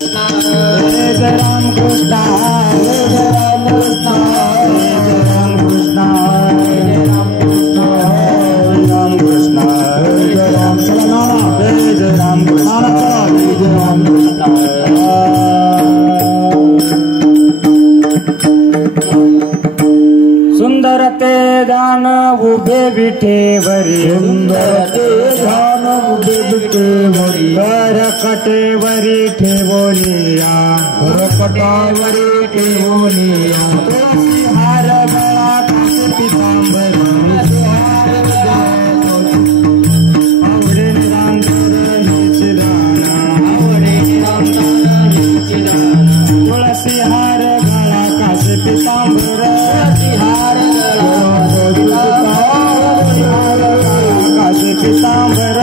जय राम कृष्ण जय राम कृष्ण जय राम कृष्ण जय राम कृष्ण राम कृष्ण जय राम कृष्ण जय राम कृष्ण जय राम कृष्ण सुंदर ते दान उभे विठेवरी सुंदर ते दान उभे विठेवरी कटेवरी ठेवोनिया कटावरी ठेवोनिया तुळसी हार गळा कास पितांबर आवडे निरांतर हिचे दाना आवडे निरांतर हिचे दाना तुळसी हार गळा कास पितांबर तुळसी हार गळा कास पितांबर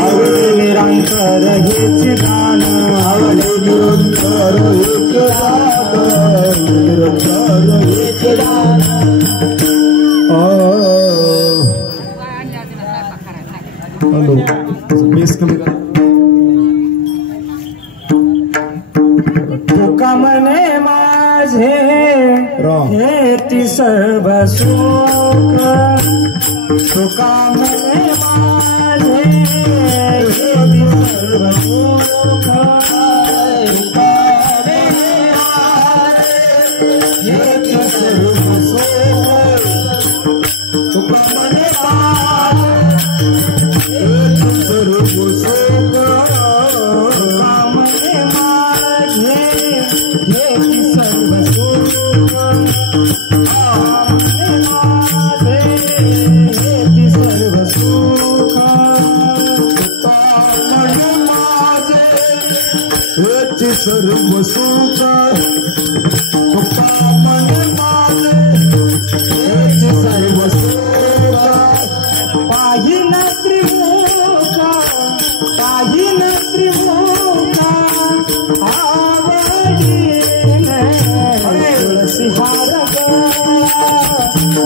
आवडे निरंतर हेचे दान आवडे निरंतर हेचे दान हॅलो बेस कमी तुका मने माझे हेती सर्व सुख तुका मने माझे हेती सर्व सुख हेती सर्व सुख तुका मने माझे हेती सर्व सुख तुका मने माझे हेती सर्व सुख सर्व सुख तुका मने माझे हेचे सर्व सुख पाहिन त्रिमुख आवडीने तुळसी हार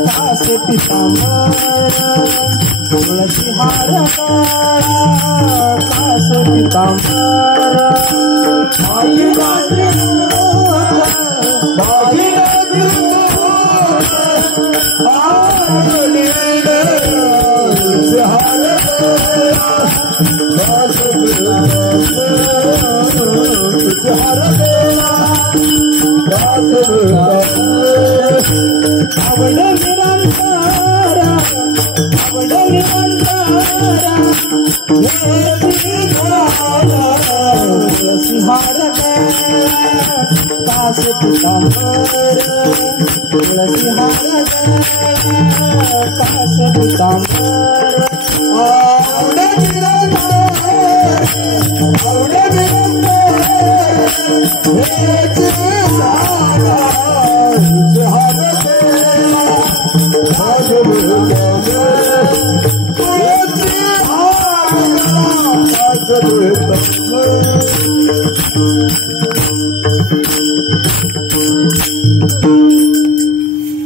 कास पितांबर तुळसी हार कास पितांबर पाहिन आवडे निरंतर आवडे निरंतर तुळसी हार कास पितांबर तुळसी हार कास पितांबर आवडे निरंतर आवडे निरंतर हेचे दान हार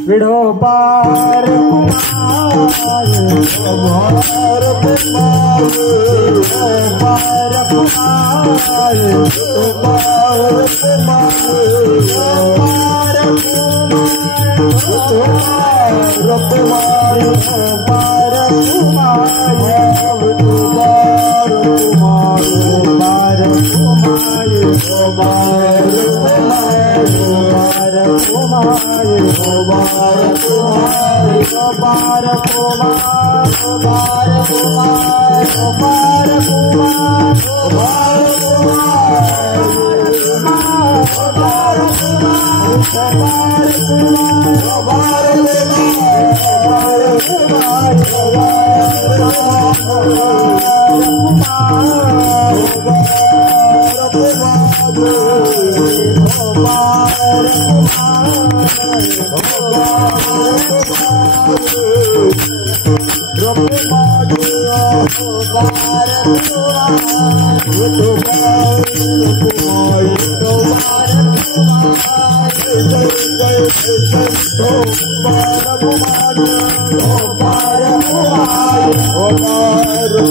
विढोबार कुमार कुमार कुमार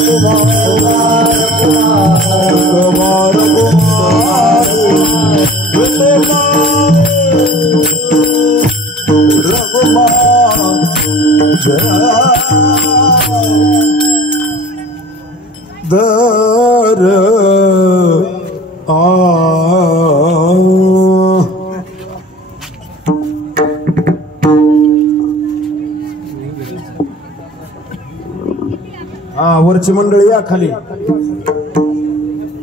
कुमार कुमार कुमार वरची मंडळी या खाली,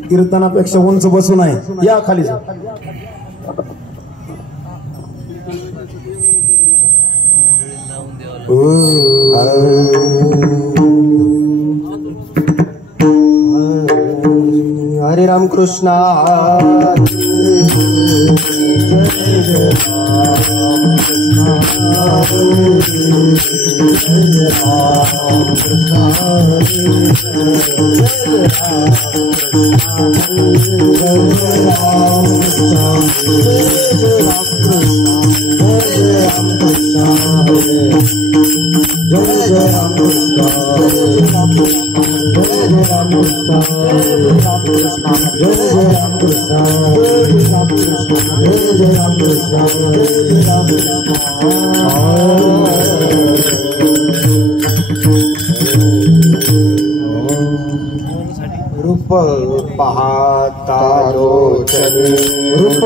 कीर्तनापेक्षा उंच बसून आहे, या खाली. हरे राम कृष्णा रूप पाहता लोचने, रूप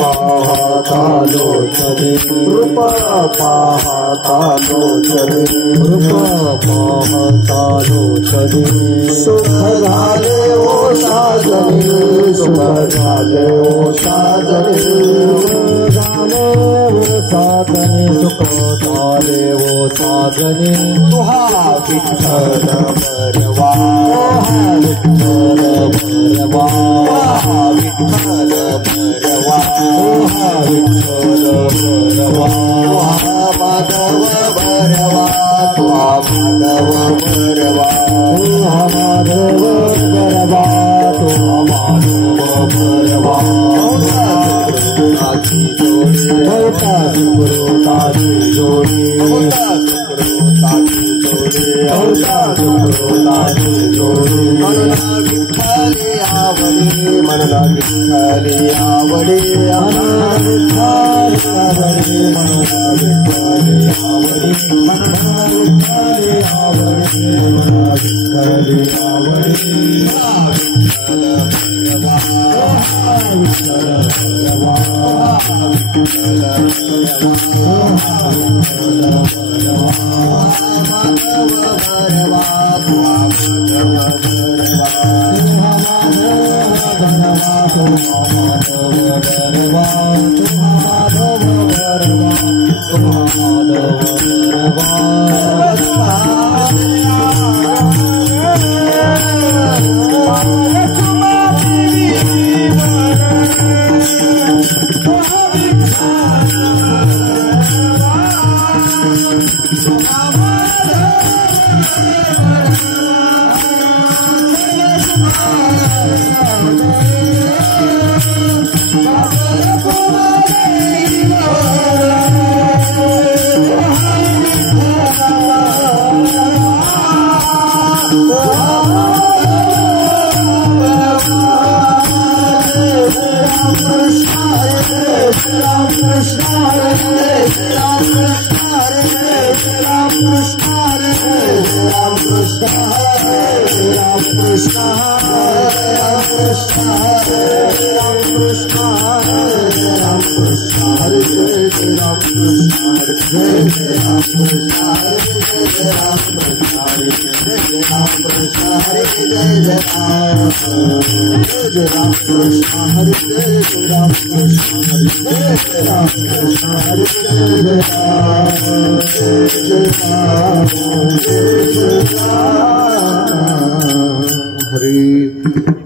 पाहता लोचने, रूप पाहता लोचने, रूप पाहता लोचने. सुख झाले ओ साजने, सुख झाले ओ साजने, झाले ओ साजने, सुख झाले ओ साजने. तुहा विठ्ठल बरवा, विठ्ठल बरवा, विठ्ठल बरवा, विठ्ठल बरवा. माधव बरवा, तुहा माधव बरवा, तुहा माधव बरवा, तुहा माधव बरवा. ताची जोडी, ताची जोडी, ताची जोडी. मनला विठ्ठले आवडे, मनला विठ्ठले आवडे, मनला विठ्ठले आवडे, मनला विठ्ठले आवडे, मनला विठ्ठले आवडे, मनला विठ्ठले आवडे. विठ्ठल भरवा, विठ्ठल भरवा, विठ्ठल भरवा, विठ्ठल भरवा. माधव भरवा, तुहा माधव भरवा, तुहा माधव भरवा, तुहा माधव भरवा, तुहा माधव भरवा, तुहा माधव भरवा.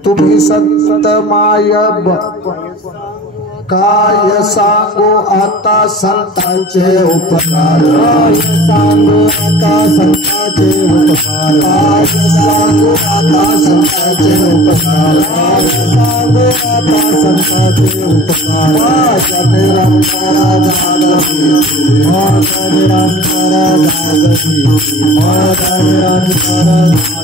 तुम्ही संत माय काय सांगू आता संतांचे उपकार, काय सांगू आता संतांचे उपकार, काय सांगू आता संतांचे उपकार, काय सांगू आता संतांचे उपकार. माझ्या निरंतर जागती, माझा निरंतर जागती, माझा निरंतर जागती.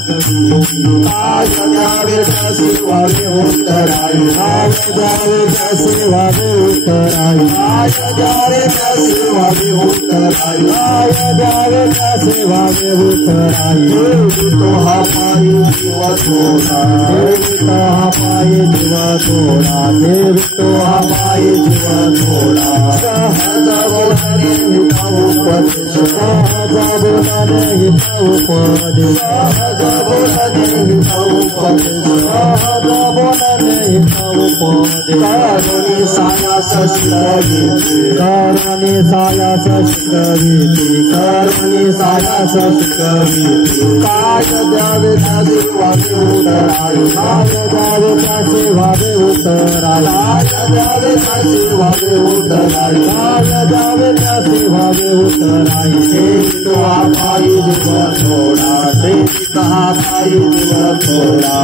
काय द्यावे त्याची वावे उत्तराई, काय द्यावे त्याचे वावे उत्तराई, काय द्यावे त्याची वावे उत्तराई, काय द्यावे त्याचे वावे उत्तराई. तो हा पायी जीव थोडा, देवितो हा पायी जीव थोडा, देवितो हा पायी जीव थोडा. सहज बोलणे हिता उपदेश, सहज बोलणे हिता उपदेश, सहज बोलणे हिता उपदेश, सहज बोलणे हिता उपदेश. करुणी सायास शिकविते, कर्मणि सायास शिकविते, कर्मणि सायास शिकविते. काय द्यावे त्याचे वावे उत्तराई, काय द्यावे त्याचे वावे उत्तराई, काय द्यावे त्याचे वावे उत्तराई, काय द्यावे त्याचे वावे उत्तराई. देवितो हा पायी जीव थोडा, देवितो हा पायी जीव थोडा.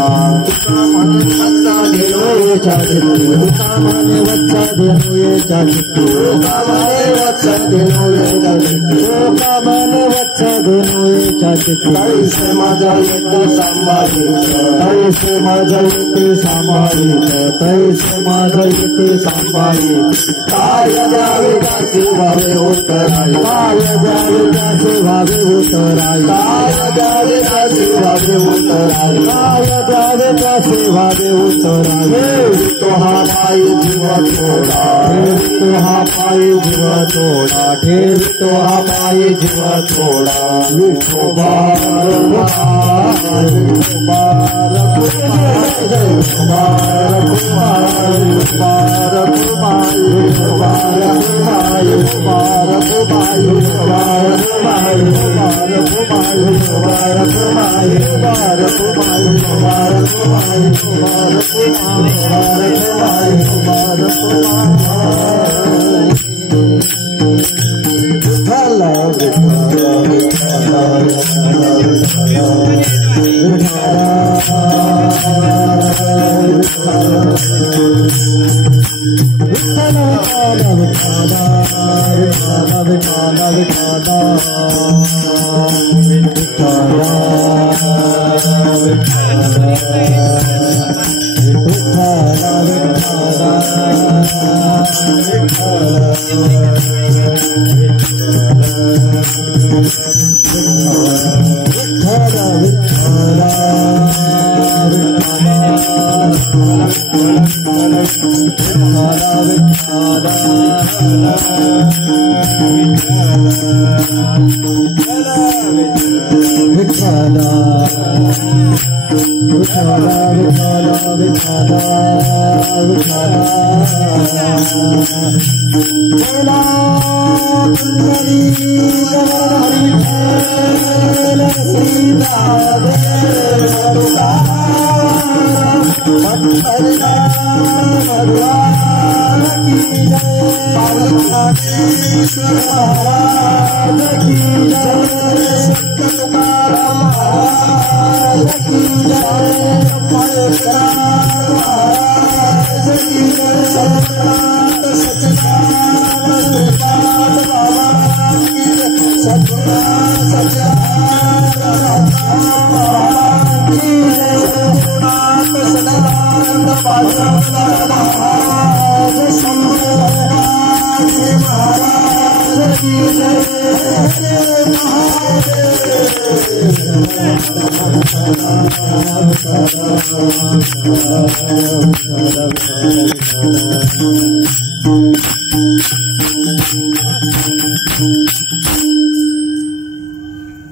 तुका म्हणे वत्सा देनो येच्या चित्ती, तुका म्हणे वत्सा देनो येच्या चित्ती, तुका म्हणे वत्सा देनो येच्या चित्ती, तुका म्हणे वत्सा देनो येच्या चित्ती. कैसे माझा येतो सांभाळीत, तैसे माझा येते सांभाळीत, तैसे माझा येते सांभाळीत. काय द्यावे त्याचे वावे उत्तराई, काय द्यावे त्याचे वावे उत्तराई, काय द्यावे त्याचे वावे उत्तराई. काय द्यावे त्याचे वावे उत्तराई. देवितो हा पायी जीव थोडा, ठेवितो हा पायी जीव थोडा, ठेवितो हा पायी जीव थोडा. विठोबा रघुमाई, विठोबा रघुमाई, विठोबा रघुमाई, विठोबा रघुमाई, विठोबा रघुमाई, विठोबा रघुमाई, विठोबा रघुमाई, विठोबा रघुमाई, विठोबा रघुमाई, विठोबा रघुमाई, विठोबा रघुमाई, विठोबा रघुमाई, विठोबा रघुमाई. विठ्ठल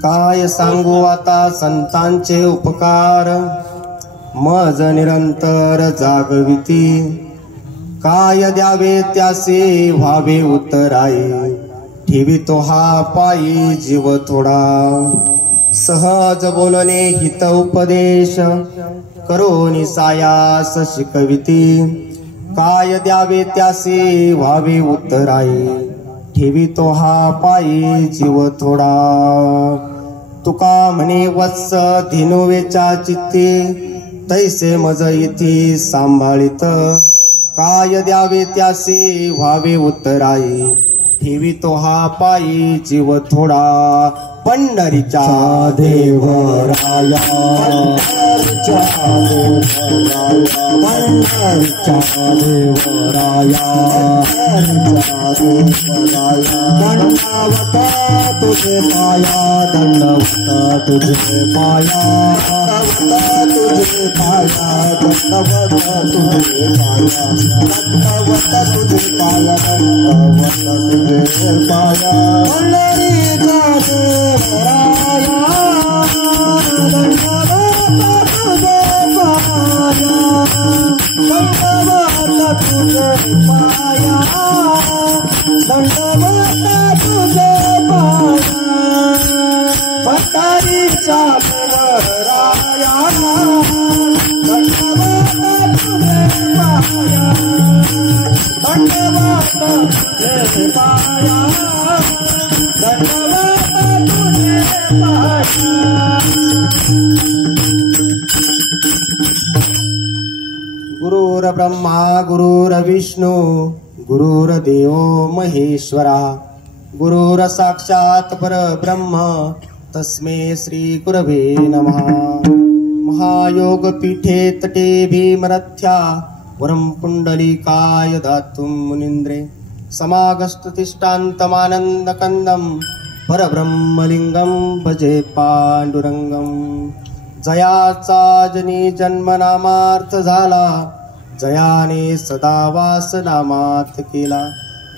काय सांगू आता संतांचे उपकार, मज निरंतर जागविती. काय द्यावे त्यासे व्हावे उत्तराई, ठेवितो हा पायी जीव थोडा. सहज बोलणे हित उपदेश, करोनी सायास शिकविती. काय द्यावे त्यासे व्हावे उत्तराई, ठेवितो हा पायी जीव थोडा. तुका म्हणे वत्स धिनुवेच्या चित्ते, तैसे मज इति सांभाळित. काय द्यावे त्यासे व्हावे उत्तराई, ठेवितो हा पायी जीव थोडा. पंढरीच्या देवराया, पंढरीच्या देवराया, दंडवत तुझे पाया, दंडवत तुझे पाया, तुझे पाया, दंडवत तुझे पाया, दंडवत तुझे पाया, दंडवत तुझे पाया. पंढरीच्या देवराया, दंडवत तुझे पाया, दंडवत तुझे पाया, दंडवत तुझे पाया. पंढरीच्या देवराया, दंडवत तुझे पाया, दंडवत तुझे पाया, दंडवत तुझे पाया. गुरुर्ब्रह्मा गुरुर्विष्णू गुरुर्देव महेश्वरा, गुरुर साक्षात परब्रह्म तस्मै श्री गुरवे नमः. महायोग पीठे तटे भीमरथ्या, वरं पुंडलीकाय दातुं मुनीन्द्रे. समागस्ततिष्ठान्तमानन्दकन्दं परब्रह्मलिङ्गं भजे पाण्डुरङ्गं. जयाचा जनी जन्मनामार्थ झाला, जयाने सदा वासनामात केला.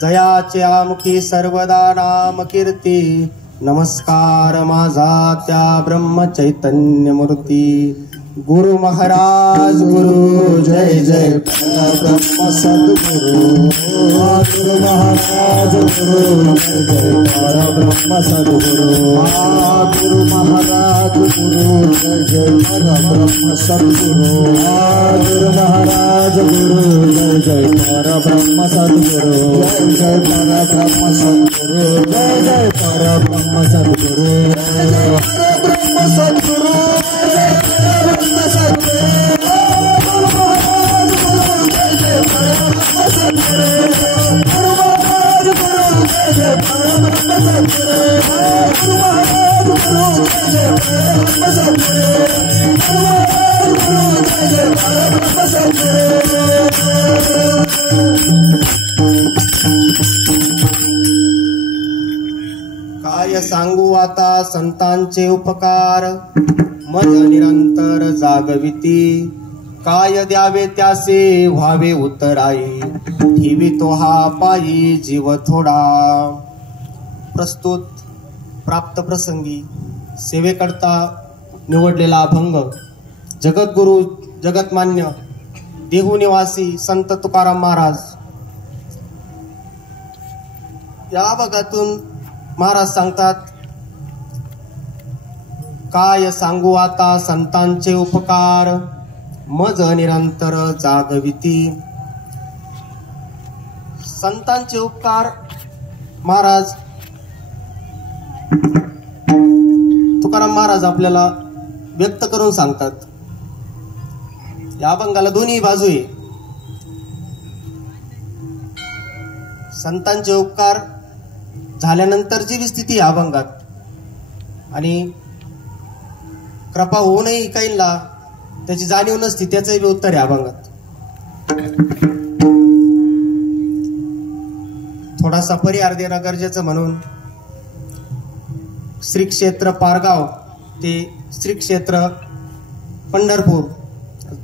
जयाच्या मुखी सर्वदा नाम कीर्ती, नमस्कार माझा त्या ब्रह्म चैतन्य मूर्ती. गुरु महाराज गुरु जय जय परब्रह्म सद्गुरु. गुरु महाराज गुरु जय जय परब्रह्म सद्गुरु. गुरु महाराज गुरु जय जय परब्रह्म सद्गुरु. गुरु महाराज गुरु जय जय परब्रह्म सद्गुरु. जय जय परब्रह्म सद्गुरु. जय जय परब्रह्म सद्गुरु. जय जय परब्रह्म सद्गुरु. काय सांगू आता संतांचे उपकार, मज निरंतर जागविती. काय द्यावे त्यासे व्हावे उत्तराई, ठेवितो हा पायी जीव थोडा. प्रस्तुत प्राप्त प्रसंगी सेवेकरता निवडलेला अभंग जगद्गुरु जगतमान्य देहू निवासी संत तुकाराम महाराज या भागातून महाराज सांगतात. काय सांगू आता संतांचे उपकार, मज निरंतर जागविती. संतांचे उपकार महाराज तुकाराम महाराज आपल्याला व्यक्त करून सांगतात. या अभंगाला दोन्ही बाजू आहे. संतांचे उपकार झाल्यानंतरची जी स्थिती आहे अभंगात, आणि कृपा होऊनही काहींना त्याची जाणीव नसती, त्याचंही उत्तर आहे अभंगात. थोडासा परिहार देणं गरजेचं म्हणून श्री क्षेत्र पारगाव ते श्री क्षेत्र पंढरपूर,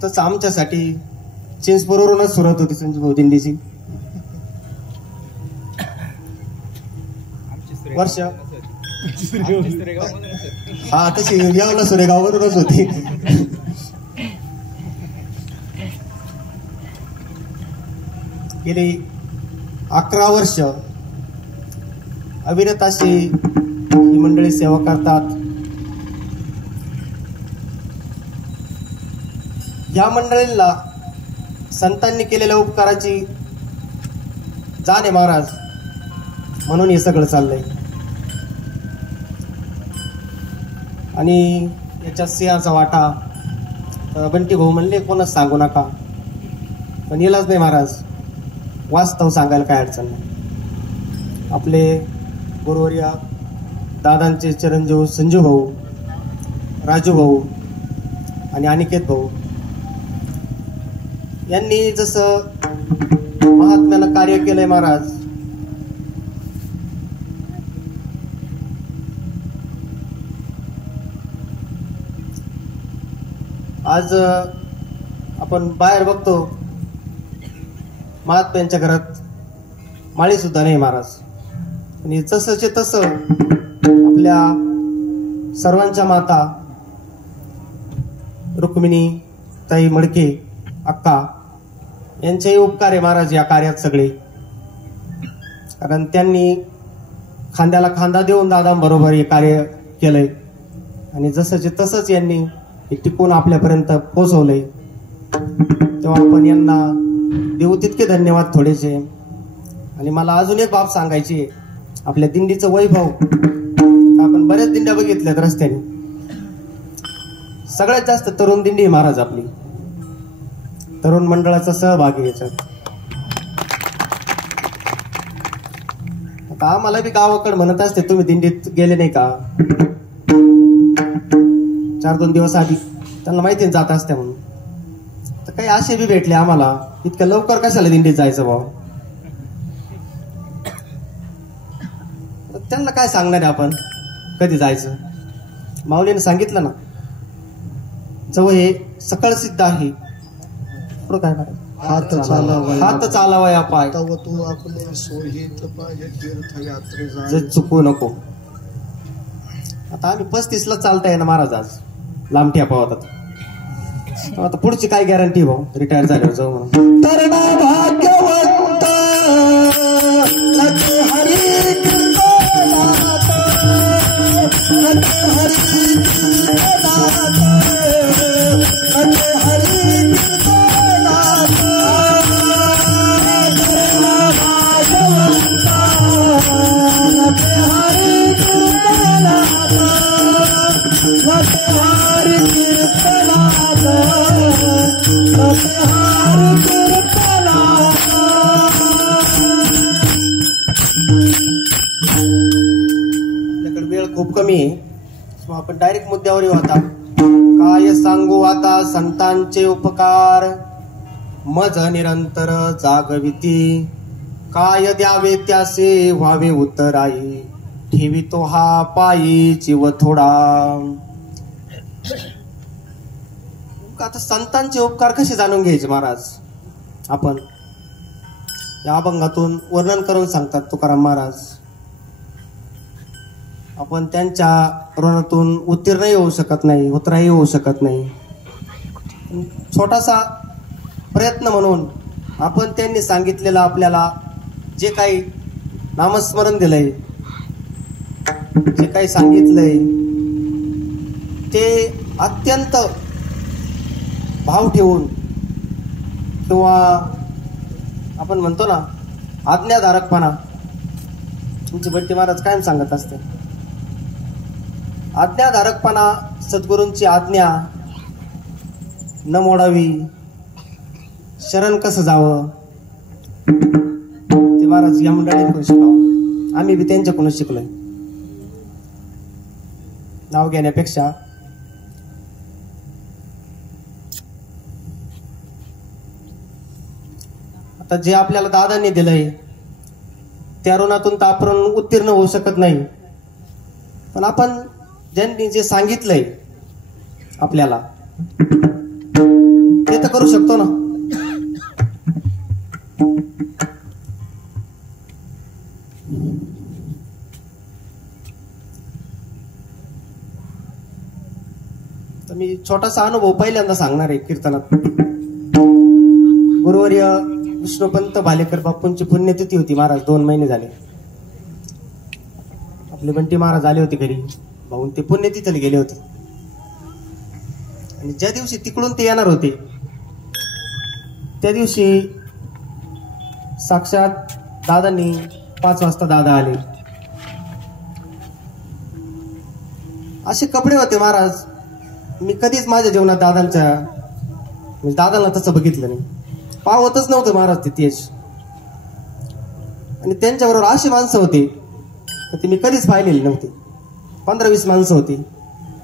तसं आमच्यासाठी चिंचपूरवरूनच सुरुवात होती संजय दिंडीची. वर्ष हा तशी येवला सुरेगाववरूनच होती. गेली 11 वर्ष अविरत अशी ही मंडळी सेवा करतात. या मंडळींना संतांनी केलेल्या उपकाराची जाण आहे महाराज, म्हणून हे सगळं चाललंय. आणि याच्यात सिंहाचा वाटा बंटी भाऊ म्हणले कोणच सांगू नका, पण येलाच नाही महाराज, वास्तव सांगायला काय अडचण नाही. आपले गुरुवर्या दादांचे चिरंजीव संजू भाऊ, राजू भाऊ आणि अनिकेत भाऊ यांनी जसं महात्म्यानं कार्य केलंय महाराज, आज आपण बाहेर बघतो महात्म्यांच्या घरात माळी सुद्धा नाही महाराज. आणि तसंचे तसं आपल्या सर्वांच्या माता रुक्मिणी ताई मडके अक्का यांचेही उपकार आहे महाराज या कार्यात सगळे. कारण त्यांनी खांद्याला खांदा देऊन दादांबरोबर हे कार्य केलंय आणि जसंचे तसंच यांनी हे टिकून आपल्यापर्यंत पोहोचवलंय. तेव्हा आपण यांना देऊ तितके धन्यवाद थोडेसे. आणि मला अजून एक बाब सांगायची आहे. आपल्या दिंडीचं वैभव, आपण बऱ्याच दिंड्या बघितल्यात रस्त्याने, सगळ्यात जास्त तरुण दिंडी आहे महाराज आपली. तरुण मंडळाचा सहभाग आहे याच्यात. आता आम्हाला बी गावाकडे म्हणत असते तुम्ही दिंडीत गेले नाही का, 4-2 दिवस आधी त्यांना माहिती जात असते म्हणून. तर काही आशे बी भेटले आम्हाला, इतक्या लवकर कशाला दिंडीत जायचं भाऊ. त्यांना काय सांगणार आहे आपण कधी जायचं. माऊलीने सांगितलं ना, जवळ हे सकळ सिद्ध आहे, पुढं काय करायचं, हात चालावा या पाय, तू आपले सोयीत पाहिजे तीर्थयात्रे जे चुकू नको. आता आम्ही 35ला चालता ना महाराज, आज लांब ठ्या पावतात. आता पुढची काय गॅरंटी भाऊ, रिटायर झाल्यावर जाऊ म्हणून. तरणा भाग्यवंत हरी कृष्णानाथ, हरी कृष्णानाथ, हरी कृष्णानाथ. तरणा भाग्यवंत हरी कृष्णानाथ, हरी कृष्णानाथ, हरी कृष्णानाथ. आपल्याकडे वेळ खूप कमी आहे, मग आपण डायरेक्ट मुद्द्यावर येऊ. आता काय सांगू आता संतांचे उपकार, मज निरंतर जागविती, काय द्यावे त्यासे व्हावे उत्तराई, ठेवी तो हा पायी जीव थोडा. आता संतांचे उपकार कसे जाणून घ्यायचे महाराज आपण, या अभंगातून वर्णन करून सांगतात तुकाराम महाराज. आपण त्यांच्या ऋणातून उत्तीर्णही होऊ शकत नाही, उतराही होऊ शकत नाही. छोटासा प्रयत्न म्हणून आपण त्यांनी सांगितलेलं आपल्याला जे काही नामस्मरण दिलंय, जे काही सांगितलंय ते अत्यंत भाव ठेवून, किंवा आपण म्हणतो ना आज्ञाधारकपणा. तुमचे बट्टी महाराज कायम सांगत असते, आज्ञाधारकपणा, सद्गुरूंची आज्ञा न मोडावी, शरण कसं जावं, ते महाराज या मंडळींकडून शिकावं. आम्ही बी त्यांच्याकडूनच शिकलोय. नाव घेण्यापेक्षा आता जे आपल्याला दादांनी दिलंय त्या ऋणातून तर आपण उत्तीर्ण होऊ शकत नाही, पण आपण ज्यांनी जे सांगितलंय आपल्याला ते तर करू शकतो ना. तर मी छोटासा अनुभव पहिल्यांदा सांगणार आहे कीर्तनात. गुरुवर्य विष्णुपंत भालेकर बापूंची पुण्यतिथी होती महाराज, 2 महिने झाले. आपले बंटी महाराज आले होते घरी, भाऊन ते पुण्यतिथीला गेले होते. आणि ज्या दिवशी तिकडून ते येणार होते त्या दिवशी साक्षात दादांनी 5 वाजता दादा आले. असे कपडे होते महाराज, मी कधीच माझ्या जीवनात दादाला तसं बघितलं नाही, पावतच नव्हतं महाराज ते तेज. आणि त्यांच्याबरोबर अशी माणसं होती तर ती मी कधीच पाहिलेली नव्हती. 15-20 माणसं होती.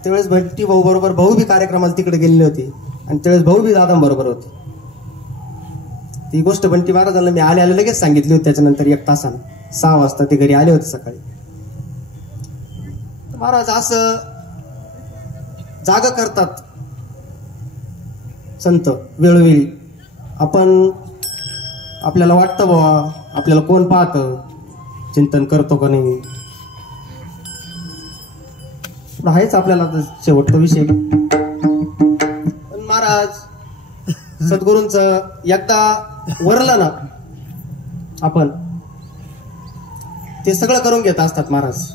त्यावेळेस भट्टी भाऊ बरोबर भाऊ बी कार्यक्रमाला तिकडे गेलेली होती आणि त्यावेळेस भाऊ बी दादांबरोबर होती. ती गोष्ट बंटी महाराजांना मी आले लगेच सांगितली होती. त्याच्यानंतर 1 तासानं 6 वाजता ते घरी आले होते सकाळी. महाराज असं जागा करतात संत वेळोवेळी. आपल्याला वाटतं बाबा आपल्याला कोण पाहतं, चिंतन करतो का नाही, आहेच आपल्याला शेवटचा विषय. पण महाराज सद्गुरूंचं एकदा वरलं ना आपण, ते सगळं करून घेत असतात महाराज.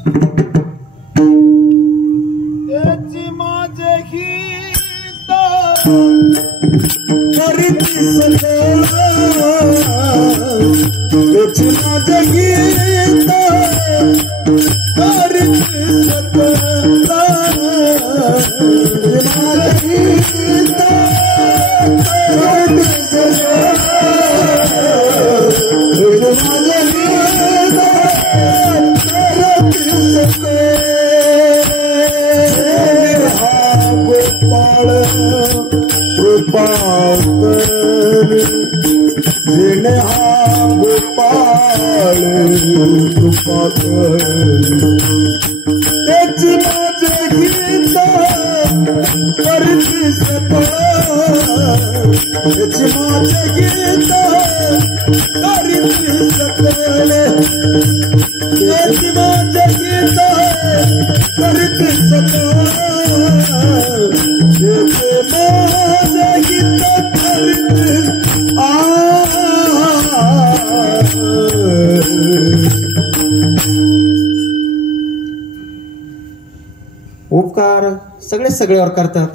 उपकार सगळ्यावर करतात.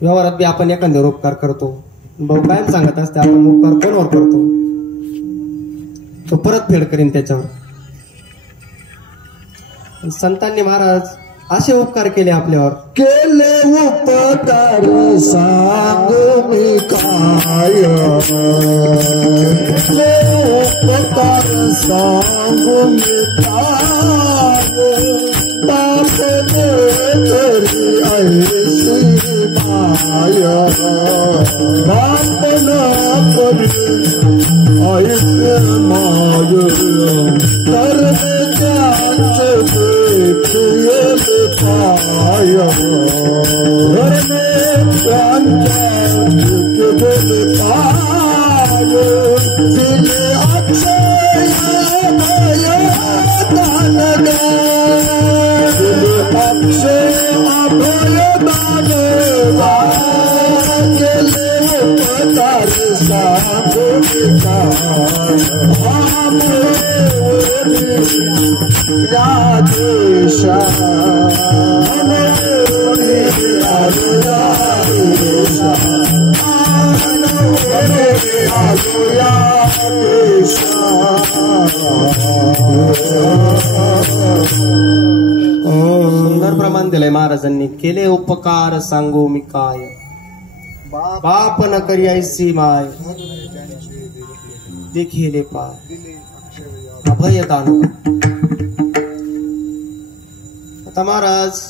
व्यवहारात बी आपण एखाद्यावर उपकार करतो. भाऊ कायम सांगत असते आपण उपकार कोणावर करतो तो परत फेड करीन त्याच्यावर. संतांनी महाराज असे उपकार केले आपल्यावर. केले उपकार सांगू मी काय, उपकार सांगू मी काय, तापले तरी ऐसी माया, बापना करी ऐसे माय, करने जाचे देखिए पाया, करने जाचे पाया, दिले अक्षय भया दान दे, दिले अक्षय अभय दान केले उपकार सांगू राधेशा सुंदर प्रमाण दिलंय महाराजांनी. केले उपकार सांगू मी काय, बाप न करी ऐसी माय, देखिले पाय अभय दान. आता महाराज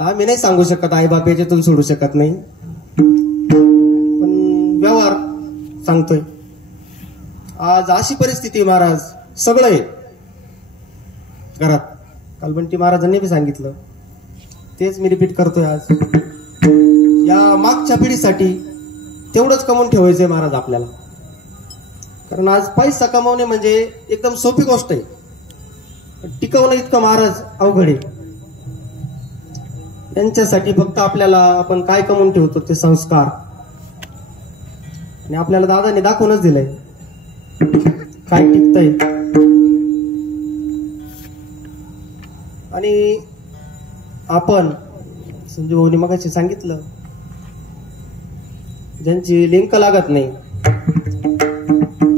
आम्ही नाही सांगू शकत, आई बाप याच्यातून सोडू शकत नाही, पण व्यवहार सांगतोय. आज अशी परिस्थिती महाराज, सगळं आहे घरात. कालबंटी महाराजांनी बी सांगितलं, तेच मी रिपीट करतोय आज. या मागच्या पिढीसाठी तेवढंच कमवून ठेवायचंय महाराज आपल्याला. कारण आज पैसा कमवणे म्हणजे एकदम सोपी गोष्ट आहे, टिकवणं इतकं महाराज अवघड आहे. त्यांच्यासाठी फक्त आपल्याला आपण काय कमवून ठेवतो ते संस्कार, आणि आपल्याला दादाने दाखवूनच दिलंय काय टिकतंय. आणि आपण संजू भाऊनी मगाशी सांगितलं ज्यांची लिंक लागत नाही,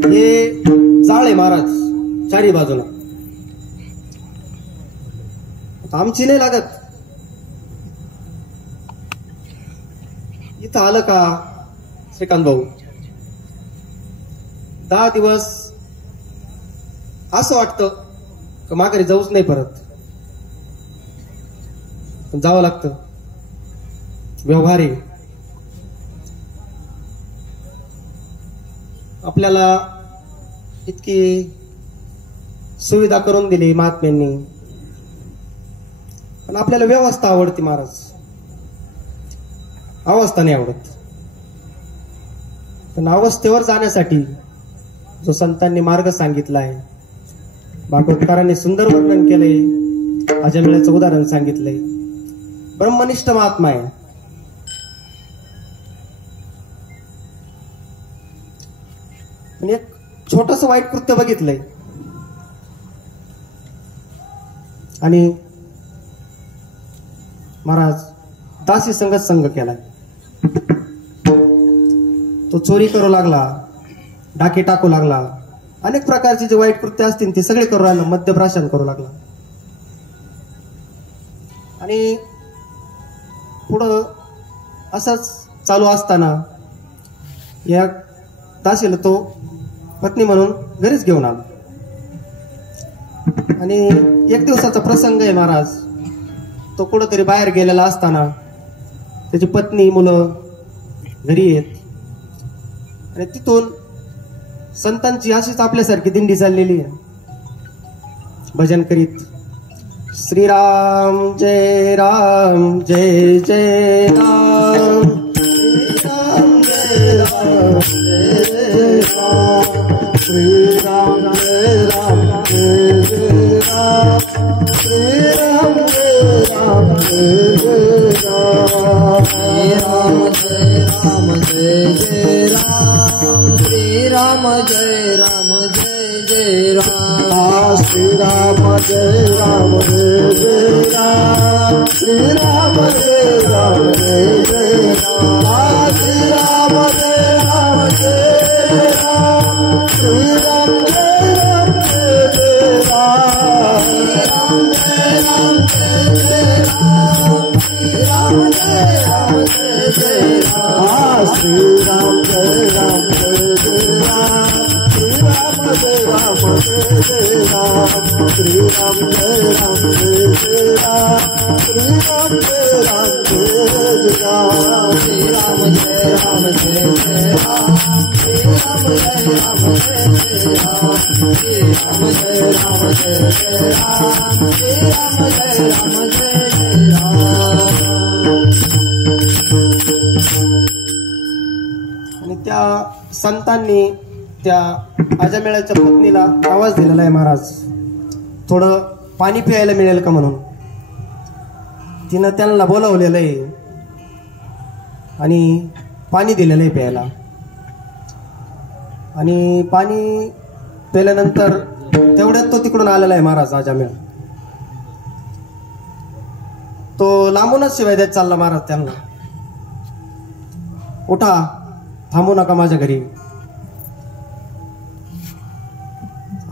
हे जाळ आहे महाराज चारी बाजूला. आमची नाही लागत. इथं आलं का श्रीकांत भाऊ 10 दिवस असं वाटतं का माघारी जाऊच नाही परत, पण जावं लागतं. व्यवहार आहे. आपल्याला इतकी सुविधा करून दिली महात्म्यांनी, पण आपल्याला व्यवस्था आवडती महाराज, अवस्था नाही आवडत. पण अवस्थेवर जाण्यासाठी जो संतांनी मार्ग सांगितलाय, भागवतकारांनी सुंदर वर्णन केलंय, अजमेळ्याचं उदाहरण सांगितलंय. ब्रह्मनिष्ठ महात्मा आहे. आणि एक छोटस वाईट कृत्य बघितलंय आणि महाराज दासी संगत संग केलाय. तो चोरी करू लागला, डाके टाकू लागला, अनेक प्रकारचे जे वाईट कृत्य असतील ते सगळे करू लागला, मद्यप्राशन करू लागला. आणि पुढं असंच चालू असताना या दासीला तो पत्नी म्हणून घरीच घेऊन आला. आणि एक दिवसाचा प्रसंग आहे महाराज. तो कुठंतरी बाहेर गेलेला असताना त्याची पत्नी मुलं घरी येत आणि तिथून संतांची अशीच आपल्यासारखी दिंडी चाललेली आहे, भजन करीत. श्रीराम जय राम जय जय राम, श्रीराम जय राम जय राम, श्रीराम जय राम जय जय राम, श्रीराम जय राम जय जय राम, श्रीराम जय राम जय जय राम, श्रीराम जय राम जय जय राम, श्रीराम जय राम जय जय राम, श्रीराम जय राम जय जय राम, श्रीराम जय राम जय राम, श्रीराम जय राम जय जय राम, श्रीराम जय राम जय जय राम, श्रीराम जय राम जय जय राम, श्रीराम जय राम जय जय राम, श्रीराम जय राम जय जय राम, श्रीराम जय राम जय जय राम, श्रीराम जय राम जय जय राम, श्रीराम जय राम जय जय राम, श्रीराम जय राम जय जय राम, श्रीराम जय राम जय जय राम. आणि त्या संतांनी त्या अजमेळ्याच्या पत्नीला आवाज दिलेला आहे महाराज, थोडं पाणी प्यायला मिळेल का म्हणून. तिनं त्यांना बोलावलेलं आहे आणि पाणी दिलेलं आहे प्यायला. आणि पाणी प्यायल्यानंतर तेवढ्यात तो तिकडून आलेला आहे महाराज अजमेळ. तो लांबूनच शिवाय देत चालला महाराज त्यांना, उठा, थांबू नका माझ्या घरी,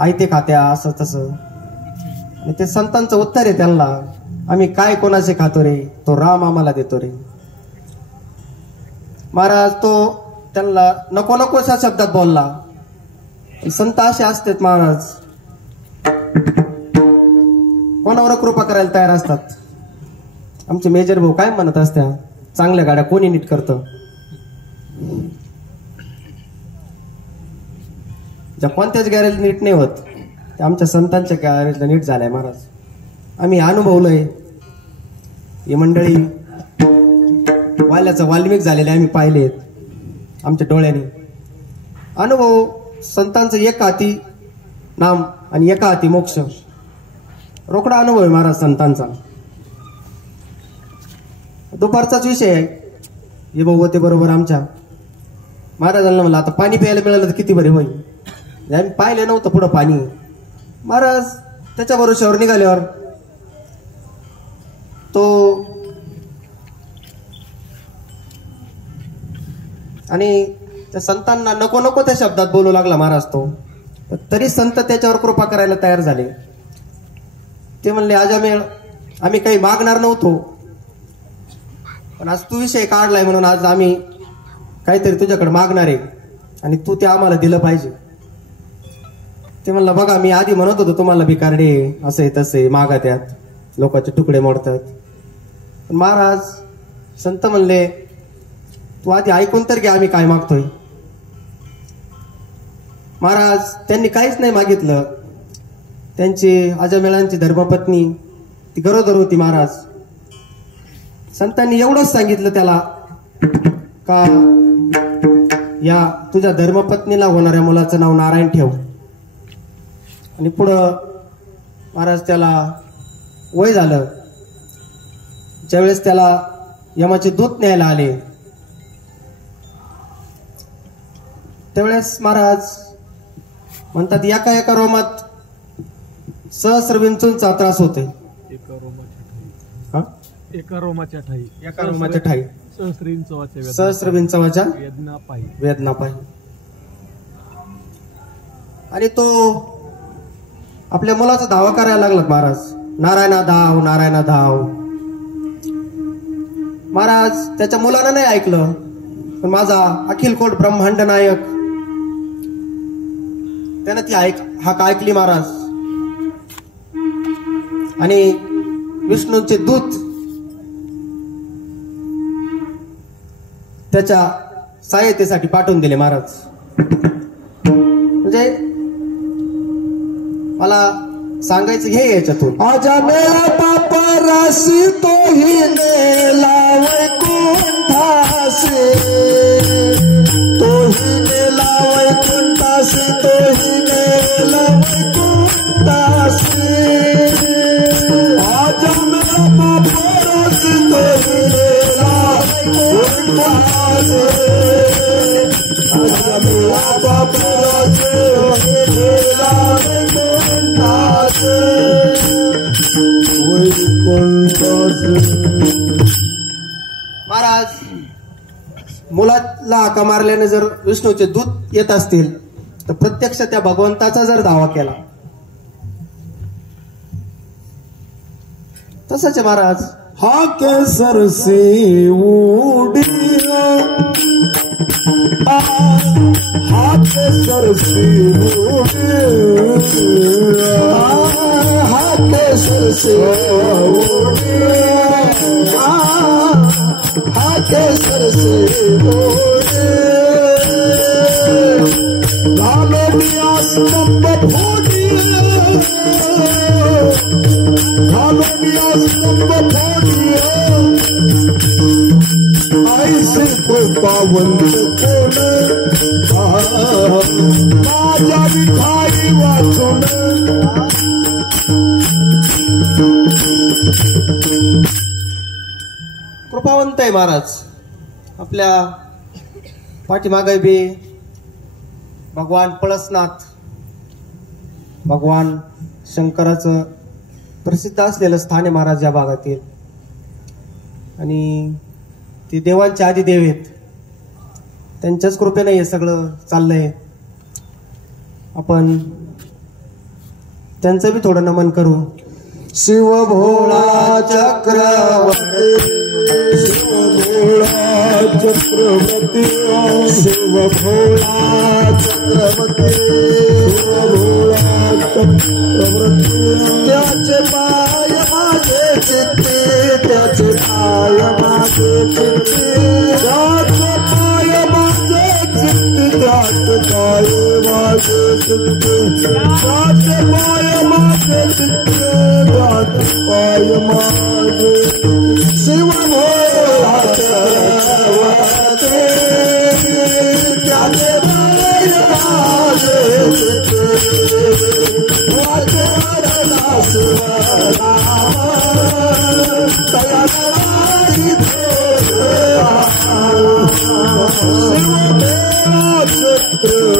आयते खात्या, असं तसं. आणि ते संतांचं उत्तर आहे त्यांना, आम्ही काय कोणाचे खातो रे, तो राम आम्हाला देतो रे. महाराज तो त्यांना नको नकोशा शब्दात बोलला. संत असे असतात महाराज, कोणावर कृपा करायला तयार असतात. आमचे मेजर भाऊ काय म्हणत असत्या, चांगल्या गाड्या कोणी नीट करतं, ज्या कोणत्याच गॅरेज नीट नाही होत त्या आमच्या संतांच्या गॅरेजला नीट झालाय महाराज. आम्ही अनुभवलंय. ही मंडळी वाल्याचं वाल्मिक झालेले आम्ही पाहिलेत आमच्या डोळ्याने. अनुभव संतांचं एक हाती नाम आणि एका हाती मोक्ष, रोकडा अनुभव आहे महाराज संतांचा. दुपारचाच विषय आहे. हे भाऊ होते बरोबर आमच्या महाराजांना, म्हणलं आता पाणी प्यायला मिळालं तर किती बरे होईल. आम्ही पाहिलं नव्हतं पुढं पाणी. महाराज त्याच्या भरोश्यावर निघाल्यावर तो आणि त्या संतांना नको नको त्या शब्दात बोलू लागला महाराज तो. तरी संत त्याच्यावर कृपा करायला तयार झाले. ते म्हणले अजामेळ आम्ही काही मागणार नव्हतो, पण आज तू विषय काढलाय म्हणून आज आम्ही काहीतरी तुझ्याकडे मागणार आहे आणि तू ते आम्हाला दिलं पाहिजे. ते म्हणलं बघा मी आधी म्हणत होतो तुम्हाला भिकारडे असे तसे मागा त्यात लोकांचे तुकडे मोडतात. पण महाराज संत म्हणले तू आधी ऐकून तर घे आम्ही काय मागतोय. महाराज त्यांनी काहीच नाही मागितलं. त्यांची अजामेळांची धर्मपत्नी ती गरोदर होती. महाराज संतांनी एवढंच सांगितलं त्याला का या तुझ्या धर्मपत्नीला होणाऱ्या मुलाचं नाव नारायण ठेव. आणि पुढं महाराज त्याला वय झालं. ज्यावेळेस त्याला यमाचे दूत न्यायला आले त्यावेळेस महाराज म्हणतात एका एका रोमात सहस्र विंचूंचा त्रास होतोय. एका रोमाच्या ठाई एका रोमाच्या ठाई सहस्र विंचवाच्या वेदना पायी. आणि तो आपल्या मुलाचा धावा करायला लागला. महाराज नारायणा धाव नारायणा धाव. महाराज त्याच्या मुलानं नाही ऐकलं, पण माझा अखिल कोट ब्रह्मांड नायक त्यानं ती हाक ऐकली महाराज. आणि विष्णूंचे दूत त्याच्या सहायतेसाठी पाठवून दिले महाराज. म्हणजे मला सांगायचं हे याच्यातून अजामेळा पापराशी तोही नेला वैकुंठासी तोही नेला वैकुंठासी तोही नेला वैकुंठासी अजामेळा पापराशी तोही नेला वैकुंठासी अजामेळा पापराशी तोही नेला महाराज मुलाला हाका मारल्याने जर विष्णूचे दूत येत असतील तर प्रत्यक्ष त्या भगवंताचा जर दावा केला तसंच आहे महाराज. हा केसर से उडिया हा केसर से उडिया हा केसर से उडिया हा केसर से उडिया लालो दिया स्तंभ फोड़िया लालो दिया स्तंभ फोड़िया ऐसे कोई पावन कोण माझ्या विठाई वाचून कृपावंत आहे महाराज. आपल्या पाठीमागे बी भगवान पळसनाथ भगवान शंकराचं प्रसिद्ध असलेलं स्थान आहे महाराज या भागातील. आणि ते देवांचे आधी देव आहेत. त्यांच्याच कृपेने हे सगळं चाललंय. आपण त्यांचं बी थोडं नमन करू. शिव भोळा चक्रवर्ती शिव भोळा चक्रवर्ती शिव भोळा चक्रवर्ती शिव भोळा चक्रवर्ती त्याचे पाय माझे चित्ते त्याचे पाय माझे चित्ते त्याचे पाय माझे चित्ते त्याचे पाय माझे चित्ते त्याचे पाय माझे चित्ते पाय माझे शिव भोळा चक्रवर्ती त्याचे पाय माझे चित्ते वाचे वरला शिवरामा तयारी शिव भोळा चक्रवर्ती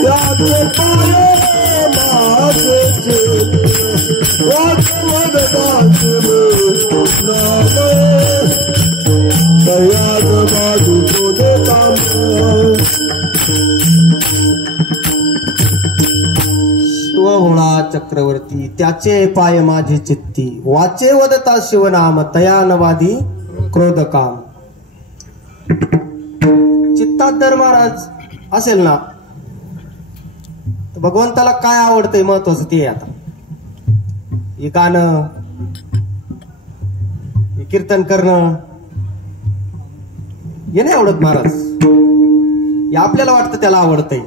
त्याचे पाय माझे चित्ते क्रोध काम शिवभोळा चक्रवर्ती त्याचे पाय माझे चित्ती वाचे वदता शिवनाम तयानवादी क्रोध काम. चित्तात जर महाराज असेल ना तर भगवंताला काय आवडतंय महत्वाचं ते आता. हे गाणं, हे कीर्तन करणं हे नाही आवडत महाराज. हे आपल्याला वाटतं त्याला आवडतंय.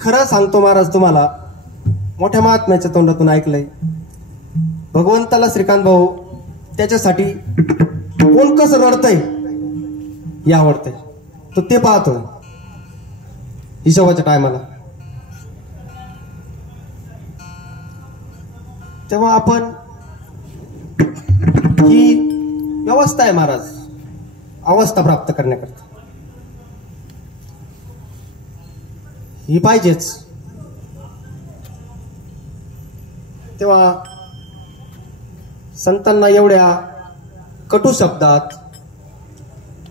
खरं सांगतो महाराज तुम्हाला, मोठ्या महात्म्याच्या तोंडातून ऐकलंय, भगवंताला श्रीकांत भाऊ त्याच्यासाठी कोण कसं रडतंय हे आवडतंय. तो ते पाहतोय हिशोबाच्या टायमाला. तेव्हा आपण ही व्यवस्था आहे महाराज, अवस्था प्राप्त करण्याकरता ही पाहिजेच. तेव्हा संतांना एवढ्या कटू शब्दात,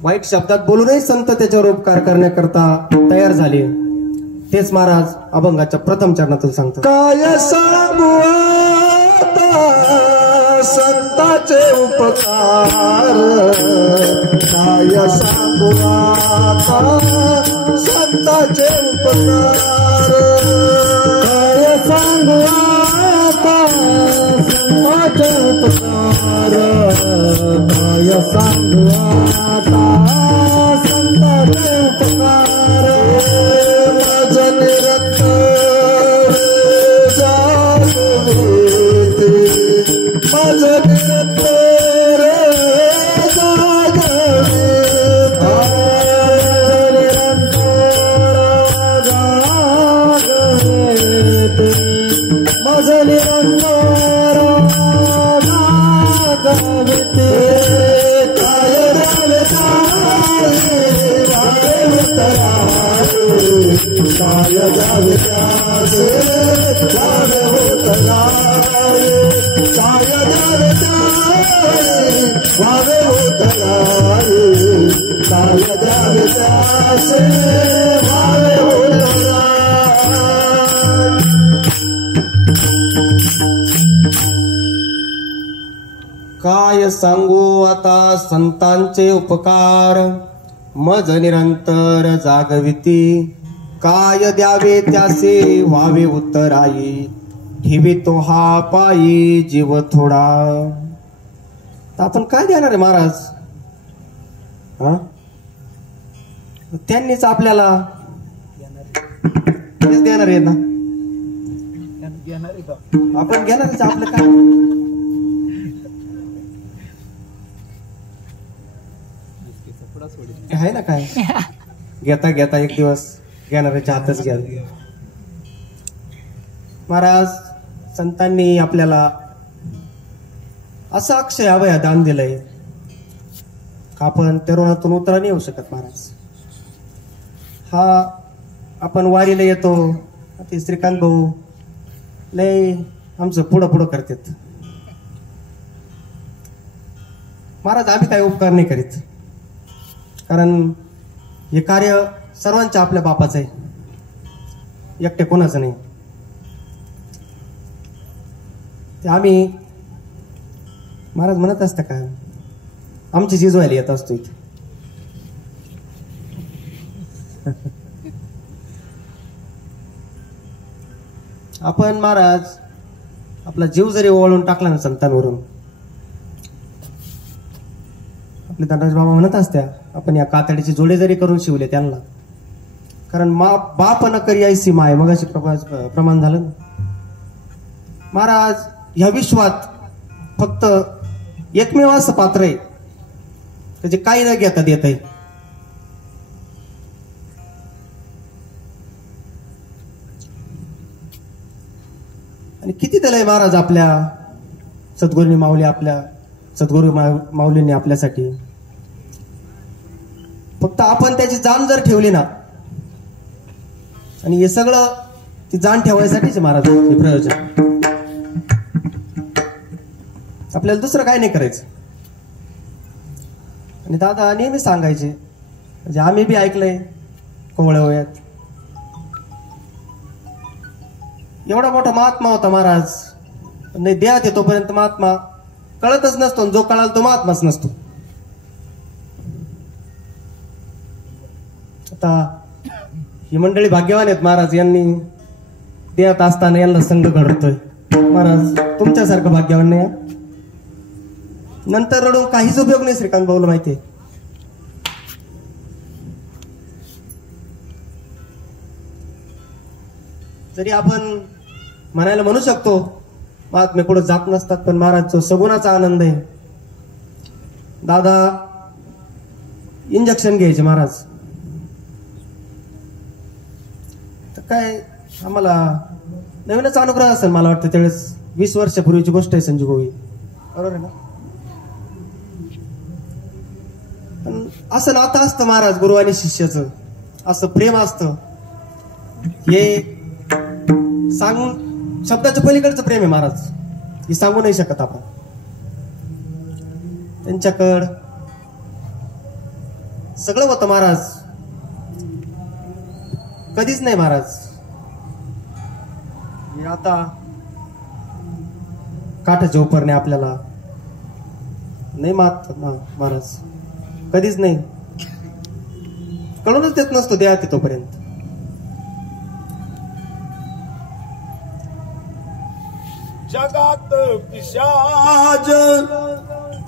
वाईट शब्दात बोलूनही संत त्याच्यावर उपकार करण्याकरता तयार झाले. तेच महाराज अभंगाच्या प्रथम चरणातून सांगतात. काय सांगू आता संताचे उपकार, काय सांगू आता संताचे उपकार, काय सांगू आता संताचे उपकार, काय सांगू आता संताचे उपकार. माझं निरंतर जागविते, माझं निरंतर जागविते, माझं निरंतर जागविते. काय द्यावे काय द्यावे त्यासे वावे उतरावे, काय द्यावे त्यासे वावे उतरावे, काय द्यावे त्यासे वावे उतरावे. काय सांगू आता संतांचे उपकार, मज निरंतर जागविती, काय द्यावे त्यासे व्हावे उत्तराई, ठेवितो हा पायी जीव थोडा. तर आपण काय देणार आहे महाराज? हा, त्यांनीच आपल्याला तेच देणार आहे ना. आपण घेणारच आपलं काय. आहे ना काय, घेता घेता एक दिवस घेणाऱ्याच्या हातच घ्या. महाराज संतांनी आपल्याला असं अक्षय अभय दान दिलंय का आपण तरुणातून उतरा नाही येऊ शकत महाराज. हा आपण वारीला येतो, ते श्रीकांत भाऊ लय आमचं पुढं पुढं करतात महाराज. आम्ही काय उपकार नाही करीत, कारण हे कार्य सर्वांच्या आपल्या बापाचं आहे, एकटे कोणाचं नाही. ते आम्ही महाराज म्हणत असतं का आमची जिजवायला येत असतो इथे. आपण महाराज आपला जीव जरी ओवाळून टाकला ना संतांवरून, आपले धनराज बाबा म्हणत असत्या आपण या कातडीचे जोडे जरी करून शिवले त्यांना, कारण बाप न करी ऐसी माय, मग असे प्रमाण झालं ना महाराज. ह्या विश्वात फक्त एकमेव असं पात्र आहे त्याचे काही न घेता देत आहे. आणि किती दिलंय महाराज आपल्या सद्गुरूंनी माऊली, आपल्या सद्गुरू माऊलींनी आपल्यासाठी. फक्त आपण त्याची जाण जर ठेवली ना, आणि हे सगळं ती जाण ठेवायसाठीच महाराज हे प्रयोजन. आपल्याला दुसरं काय नाही करायचं. आणि दादा नेहमी सांगायचे, म्हणजे आम्ही बी ऐकलंय कोवळ्या वयात. एवढा मोठा महात्मा होता महाराज, नाही देहात येतोपर्यंत महात्मा कळतच नसतो, जो कळाल तो महात्माच नसतो. आता ही मंडळी भाग्यवान आहेत महाराज, यांनी देहात असताना यांना संघ घडतोय. महाराज तुमच्यासारखं भाग्यवान नाही. नंतर रडून काहीच उपयोग नाही श्रीकांत भाऊला माहितीये. जरी आपण म्हणायला म्हणू शकतो महात्मे पुढे जात नसतात, पण महाराज सगुणाचा आनंद आहे. दादा इंजेक्शन घ्यायचे महाराज, तर काय आम्हाला नवीनच अनुग्रह असेल मला वाटतं. त्यावेळेस 20 वर्षापूर्वीची गोष्ट आहे संजीव भाऊ, बरोबर आहे ना. पण असं नातं असतं महाराज गुरु आणि शिष्याचं, असं प्रेम असतं. हे सांगून शब्दाच्या पलीकडचं प्रेम आहे महाराज, हे सांगू नाही शकत आपण. त्यांच्याकडं सगळं होतं महाराज, कधीच नाही महाराज. हे आता काठाच्या उपरने आपल्याला नाही मात महाराज, कधीच नाही, कळूनच देत नसतो देहात तोपर्यंत. जगात पिशाच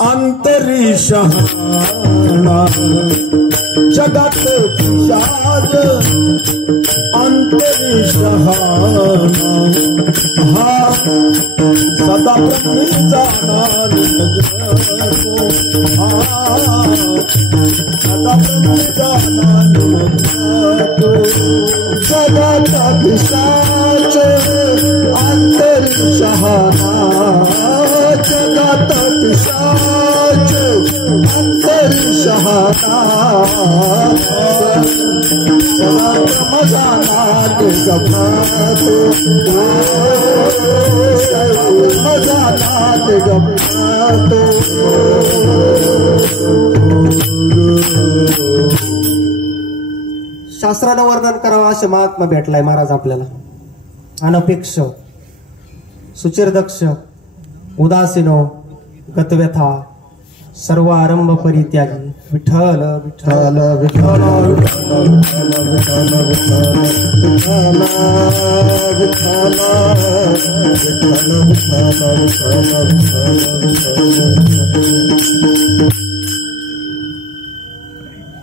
अंतरी शहाणा, जगात पिशाच अंतरी शहाणा, हा सदा ब्रह्मी जाणार सदा ब्रह्मी जाणार. जगात पिशाच अंतरी शहाणा, जगात पिशाच अंतरी शहाणा, सदा ब्रह्म जाणार गमतो, सदा ब्रह्म जाणार गमतो. शास्त्रानं वर्णन करावं असे महात्मा भेटलाय महाराज आपल्याला. अनपेक्ष, सुचिरदक्ष, उदासीनो, गतव्यथा, सर्व आरंभ परित्यागी. विठ्ठल विठ्ठल विठ्ठल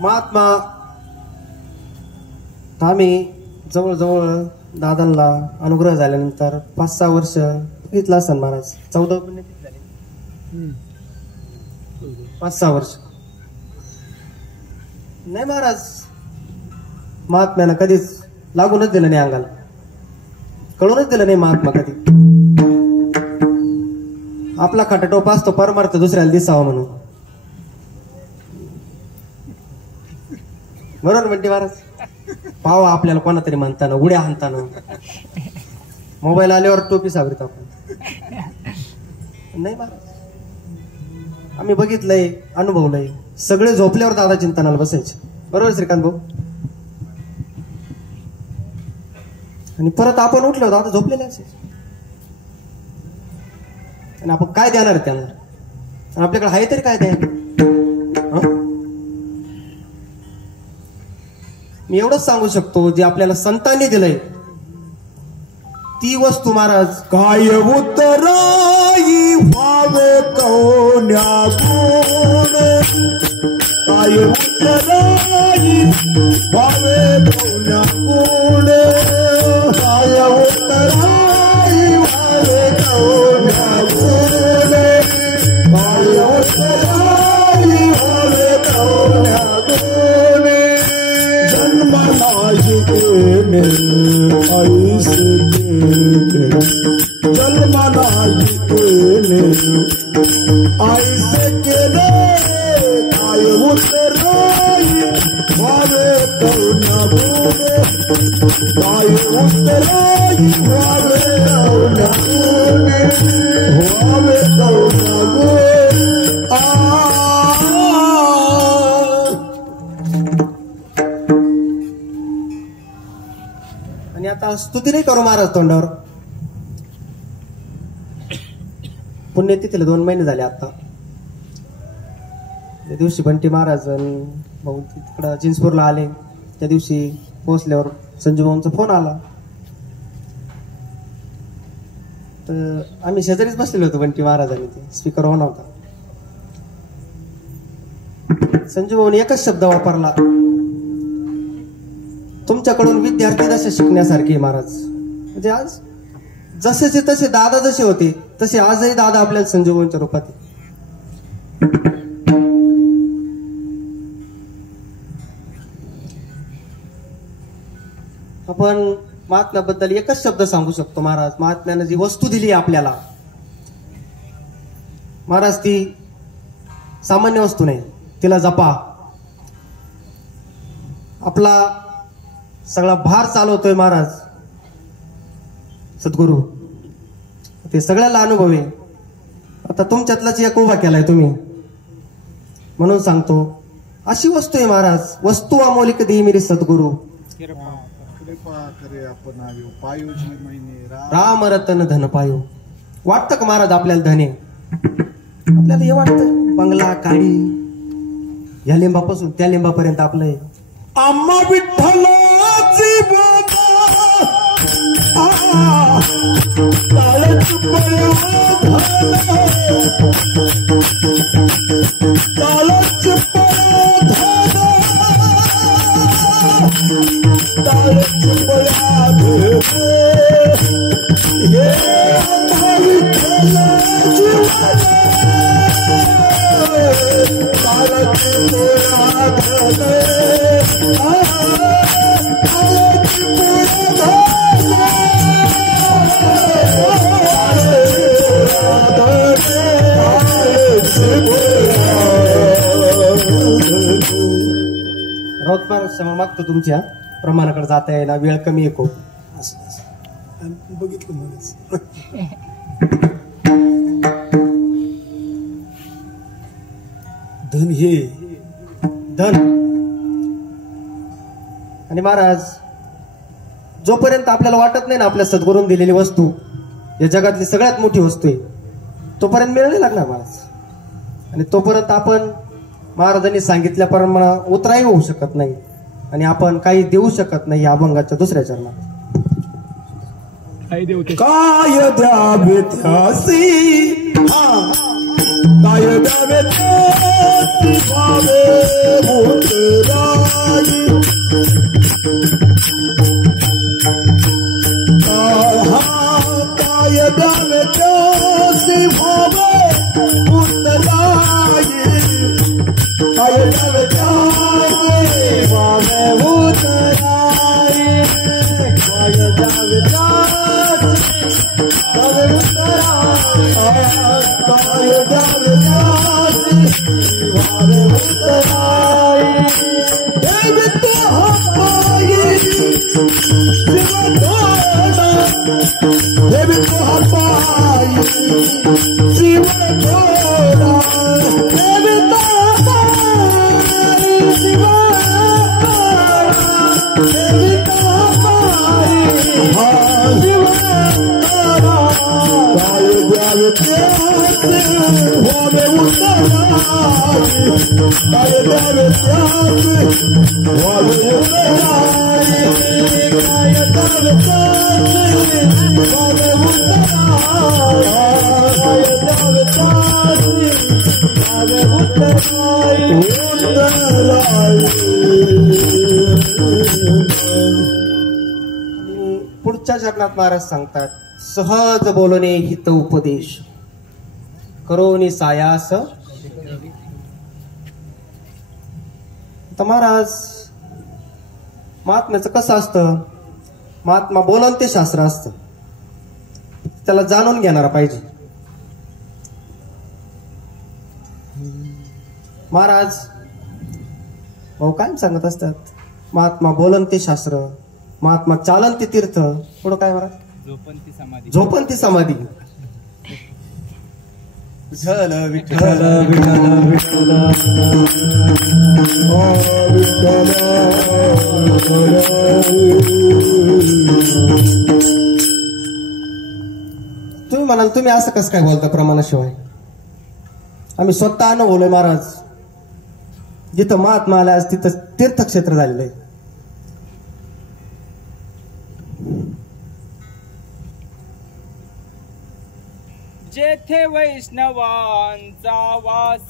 महात्मा. आम्ही जवळजवळ दादांना अनुग्रह झाल्यानंतर 5-6 वर्ष घेतला असेल महाराज. 14 झाले, 5-6 वर्ष नाही महाराज. महात्म्यानं कधीच लागूनच दिलं नाही अंगाला, कळूनच दिलं नाही महात्मा कधी. आपला खाटाटोप असतो परमार्थ दुसऱ्याला दिसावा म्हणून, बरोबर म्हणते महाराज. पावा आपल्याला कोणातरी म्हणताना, उड्या हाणताना, मोबाईल आल्यावर टोपी सावरीत आपण नाही महाराज. आम्ही बघितलंय, अनुभवलंय. सगळे झोपल्यावर दादा चिंतनाला बसायचे, बरोबर श्रीकांत भाऊ. आणि परत आपण उठलो दादा झोपलेले असायचे. आणि आपण काय देणार त्यांना, आणि आपल्याकडे आहे तरी काय द्यायला. मी एवढंच सांगू शकतो, जे आपल्याला संतांनी दिलंय ती वस्तू महाराज. काय उतराई व्हावे कौन्या गुण, काय उतराई व्हावे कौन्या गुण, काय उतराई व्हावे कौन्या गुण, काय उतराई व्हावे कौन्या गुण. जन्म नाही केले ऐसे केले, जन्म नाही केले ऐसे केले, काय उतराई व्हावे कौन्या गुण, काय उतराई व्हावे कौन्या गुण, व्हावे कौन्या गुण. आणि आता स्तुती नाही करू महाराज तोंडावर. पुण्यतिथीला 2 महिने झाले आता. त्या दिवशी बंटी महाराज भाऊ तिकडं चिंचपूरला आले. त्या दिवशी पोहोचल्यावर संजू भाऊंचा फोन आला. तर आम्ही शेजारीच बसलेलो होतो बंटी महाराज आणि ते स्पीकर ऑन होता. संजू भाऊने एकच शब्द वापरला, तुमच्याकडून विद्यार्थी दशा शिकण्यासारखी महाराज. म्हणजे आज जसेचे तसे दादा जसे होते तसे आजही दादा आपल्याला संजू भाऊंच्या रूपात आहे. आपण महात्म्याबद्दल एकच शब्द सांगू शकतो महाराज. महात्म्यानं जी वस्तू दिली आपल्याला महाराज, ती सामान्य वस्तू नाही. तिला जपा. आपला सगळा भार चालवतोय महाराज सद्गुरू, ते सगळ्याला अनुभव आहे. आता तुमच्यातलाच एक उभा केलाय तुम्ही, म्हणून सांगतो अशी वस्तू आहे महाराज. वस्तू अमोलिक देई मेरी सद्गुरू, राम रतन धन पायो. वाटतं का महाराज आपल्याला धन आहे? आपल्याला हे वाटतं बंगला गाडी, या लिंबापासून त्या लिंबापर्यंत आपलं आहे. आम्हा विठ्ठलाची बाबा काळच पया काळच रौतमार क्षमा मागतो तुमच्या प्रमाणाकडे जाता येईना, वेळ कमी आहे खूप. बघितलं म्हणूनच धन हे धन. आणि महाराज जोपर्यंत आपल्याला वाटत नाही ना आपल्या सद्गुरून दिलेली वस्तू या जगातली सगळ्यात मोठी वस्तू आहे, तोपर्यंत मिळ नाही लागणार महाराज. आणि तोपर्यंत आपण महाराजांनी सांगितल्याप्रमाणे उतराही होऊ शकत नाही आणि आपण काही देऊ शकत नाही. या अभंगाच्या 2ऱ्या चरणात काय द्यावे त्यासी, काय द्यावे त्यासी भावे भूतराई. काय द्यावे त्यासी भावे भूतराई. काय द्यावे त्यासी भावे भूतराई. काय द्यावे पुढच्या चरणात महाराज सांगतात, सहज बोलणे हित उपदेश करोनी सायास. तर महाराज महात्म्याचं कसं असतं, महात्मा बोलन ते शास्त्र असतं, त्याला जाणून घेणारा पाहिजे. महाराज भाऊ काय सांगत असतात, महात्मा बोलन ते शास्त्र, महात्मा चालन ते तीर्थ, पुढं काय महाराज झोपन ती समाधी. विठ्ठल विठ्ठल विठ्ठल विठ्ठल तुम्ही म्हणाल तुम्ही असं कसं काय बोलता प्रमाणाशिवाय? आम्ही स्वतः अनुभवलोय महाराज. जिथं महात्मा आला तिथं तीर्थक्षेत्र झालेलं आहे. जेथे वैष्णवांचा वास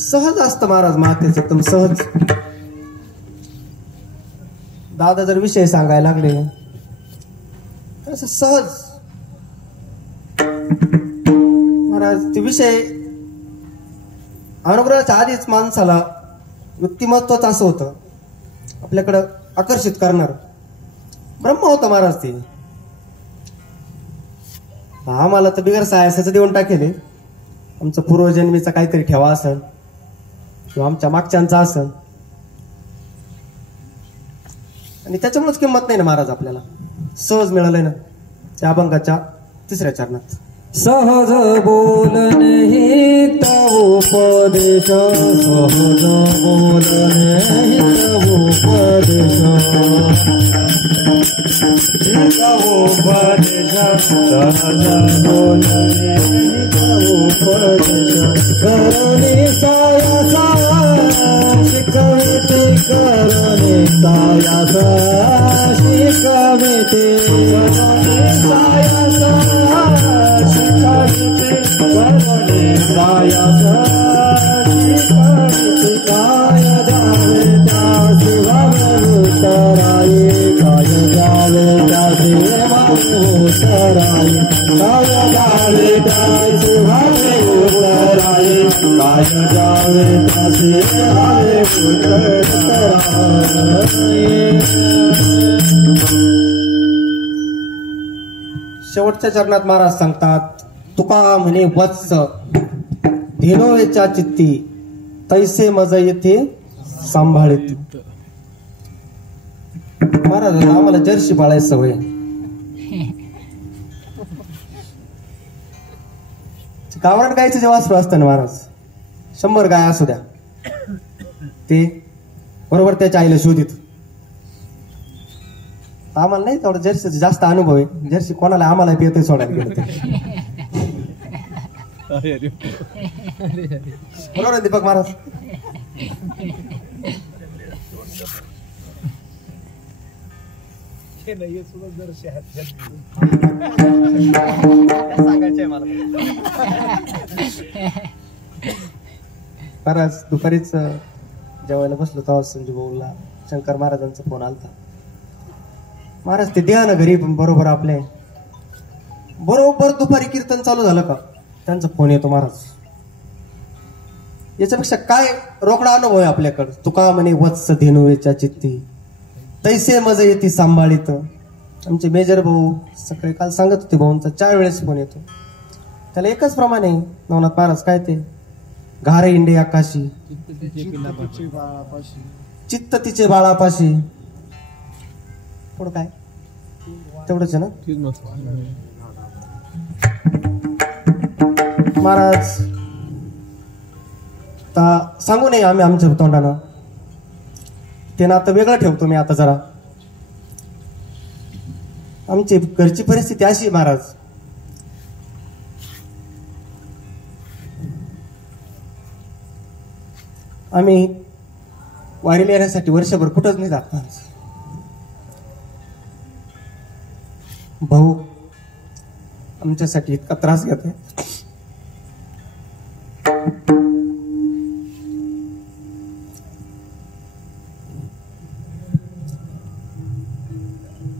सहज असतं महाराज मातेच एकदम सहज. दादा जर विषय सांगायला लागले तर असं सहज महाराज ते विषय अनुग्रहाच्या आधीच माणसाला व्यक्तिमत्वाचं असं होतं आपल्याकडं आकर्षित करणार ब्रह्म होतं महाराज. ते आम्हाला तर बिगर सायसाचं देऊन टाकेले. आमचं पूर्वजन्मीचा काहीतरी ठेवा असेल किंवा आमच्या मागच्यांचा असेल आणि त्याच्यामुळेच किंमत नाही ना महाराज आपल्याला. सहज मिळालंय ना त्या अभंगाच्या 3ऱ्या चरणात. सहज बोलणे तव उपदेश सहज बोलणे तव उपदेश तव उपदेश सहज बोलणे तव उपदेश करणे सायासा शिकविते करणे सायासा शिकविते करणे सायासा शेवटच्या चरणात महाराज सांगतात तुका म्हणे वत्स धेनोवेच्या चित्ती तैसे मज येथे सांभाळित. महाराज आम्हाला जर्सी पाळायची सवय. गावरान गायचं जेव्हा वासरू असतं ना महाराज 100 गाय असू द्या ते बरोबर त्याच्या आईला शोधित. आम्हाला नाही तेवढं जर्सीचा जास्त अनुभव आहे. जर्सी कोणाला आम्हाला पियते सोडायला गेलं ते बरोबर आहे दीपक महाराज. सांगायचंय मला महाराज. दुपारीच जेवायला बसलो तेव्हा संजू भाऊला शंकर महाराजांचा फोन आलता. महाराज ते द्या ना घरी बरोबर आपले बरोबर दुपारी कीर्तन चालू झालं का त्यांचा फोन येतो महाराज. याच्यापेक्षा काय रोकडा अनुभव आहे आपल्याकडं. तुका म्हणे वत्स धेनुवेच्या चित्ती तैसे मज येते सांभाळीत. आमचे मेजर भाऊ सकाळी काल सांगत होते भाऊंचा 4 वेळेस फोन येतो. त्याला एकच प्रमाण आहे नवनाथ महाराज काय ते घारे इंडे आकाशी चित्त तिचे बाळापाशी. पुढं काय तेवढंच आहे ना. महाराज आता सांगू नये आम्ही आमच्या तोंडानं, ते ना आता वेगळं ठेवतो मी आता जरा. आमची घरची परिस्थिती अशी आहे महाराज, आम्ही वारीला येण्यासाठी वर्षभर कुठंच नाही जात महाराज. भाऊ आमच्यासाठी इतका त्रास घेत आहे.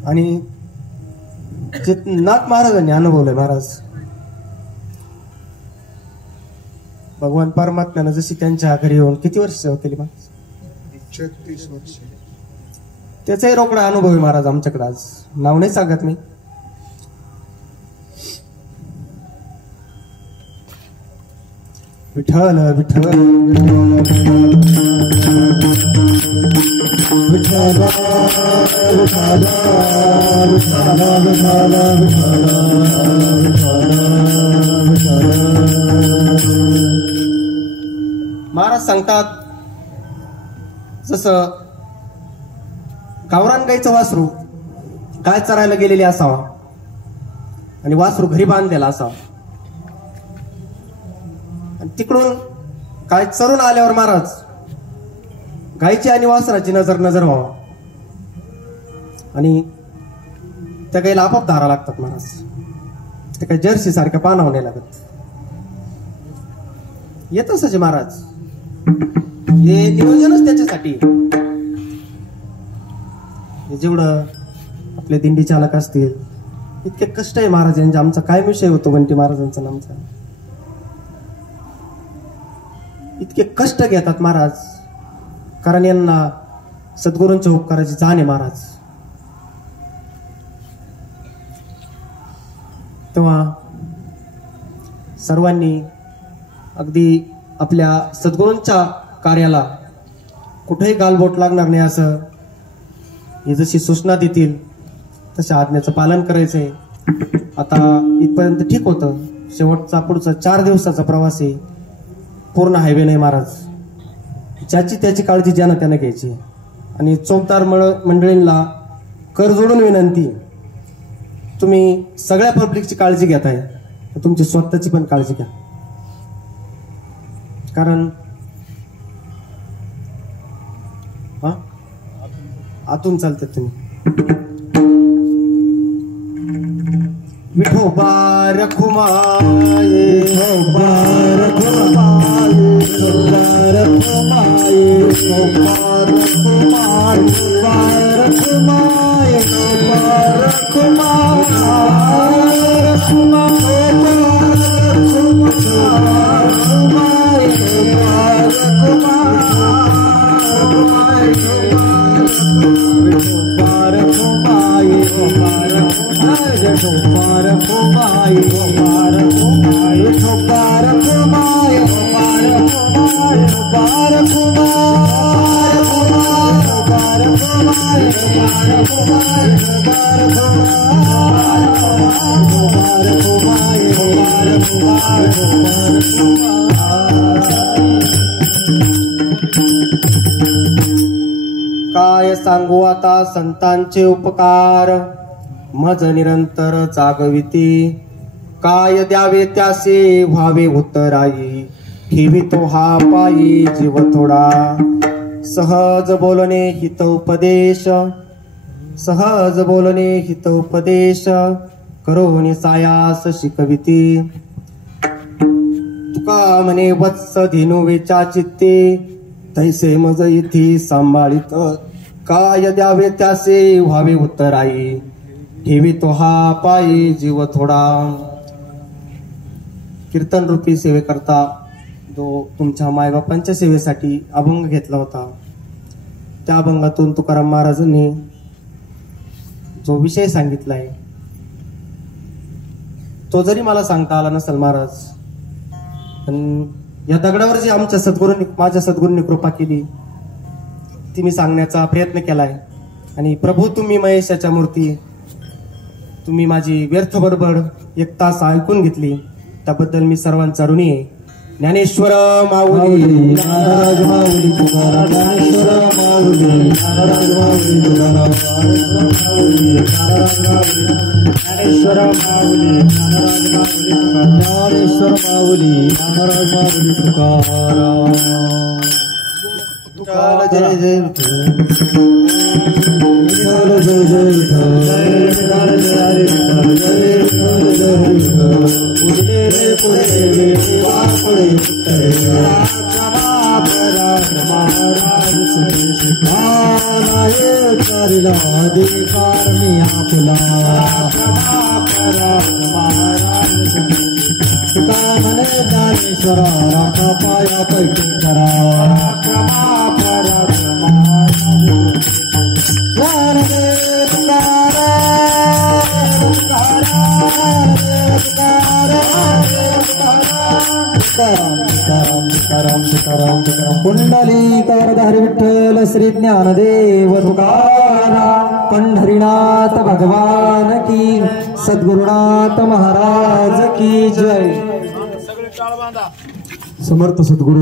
आणि जे नाथ महाराजांनी अनुभवलंय महाराज, भगवान परमात्म्यानं जशी त्यांच्या घरी येऊन किती वर्ष सेवा केली महाराज, 36 वर्ष. त्याचाही रोकडा अनुभव आहे महाराज आमच्याकडे. आज नाव नाही सांगत मी. विठ्ठल विठ्ठल महाराज सांगतात, जसं गावरान गाईचं वासरू गाय चरायला गेलेली असावा आणि वासरू घरी बांधलेला असावा, आणि तिकडून गाय चरून आल्यावर महाराज गायची आणि वासराची नजर व्हावा आणि त्या गाईला आपोआप धारा लागतात महाराज. ते काही जर्सी सारख्या पानावर नाही लागत. येत असायचे महाराज, हे नियोजनच त्याच्यासाठी. जेवढं आपले दिंडी चालक असतील इतके कष्ट आहे महाराज यांचे. आमचा काय विषय होतो बंटी महाराजांचा नामचा, इतके कष्ट घेतात महाराज, कारण यांना सद्गुरूंच्या उपकाराची जाण आहे महाराज. तेव्हा सर्वांनी अगदी आपल्या सद्गुरूंच्या कार्याला कुठेही गालबोट लागणार नाही असं हे जशी सूचना देतील तशा आज्ञेचं पालन करायचंय. आता इथपर्यंत ठीक होतं, शेवटचा पुढचा 4 दिवसाचा प्रवास आहे, पूर्ण हायवे नाही महाराज. ज्याची त्याची काळजी ज्यानं त्यानं घ्यायची. आणि चौकदार मंडळींना कर जोडून विनंती, तुम्ही सगळ्या पब्लिकची काळजी घेताय, तुमची स्वतःची पण काळजी घ्या. कारण आतून चालते तुम्ही. विठोबा रखुमाये, विठोबा रखुमाये, विठोबा रखुमाये, विठोबा रखुमाये, विठोबा रखुमाये, विठोबा रखुमाये, काय सांगू आता संतांचे उपकार, मज निरंतर जागविती. काय द्यावे त्यासे व्हावे उत्तराई, ठेवितो हा पायी जीव थोडा. सहज बोलणे हित उपदेश, सहज बोलणे हित उपदेश, करोनी सायास शिकविती. तुका म्हणे वत्स धेनु वेचा चित्ते, तैसे मज इथे सांभाळित. काय द्यावे त्यासे व्हावे उत्तराई, ठेवितो हा पायी जीव थोडा. कीर्तन रूपी सेवेकरता जो तुमच्या मायबापांच्या सेवेसाठी अभंग घेतला होता, त्या अभंगातून तुकाराम महाराजांनी जो विषय सांगितलाय तो जरी मला सांगता आला नसेल महाराज, पण या दगडावर जी आमच्या सद्गुरूंनी, माझ्या सद्गुरूंनी कृपा केली ती मी सांगण्याचा प्रयत्न केलाय. आणि प्रभू तुम्ही महेशाच्या मूर्ती, तुम्ही माझी व्यर्थ बडबड 1 तास ऐकून घेतली, त्याबद्दल मी सर्वांचा ऋणी आहे. ज्ञानेश्वर माऊली नाराज माऊली तुकाराम ज्ञानेश्वर माऊली नाराज माऊली तुकाराम ज्ञानेश्वर माऊली नाराज माऊली ज्ञानेश्वर माऊली नाराज माऊली तुकाराम विठ्ठल जय जय विठ्ठल विठ्ठल जय जय विठ्ठल जय विठ्ठल जय हरी विठ्ठल जय विठ्ठल जय हरी विठ्ठल पुढे रे पुढे रे वापुढे उत्तरे महाराज सुरेश करिला अधिकार मी आपला तुका म्हणे ज्ञानेश्वरा राखा पाया पैकी करा पुंडलीकवरधारी विठ्ठल श्री ज्ञानदेव तुकाराम पंढरीनाथ भगवान की सद्गुरुनाथ महाराज की जय. समर्थ सद्गुरु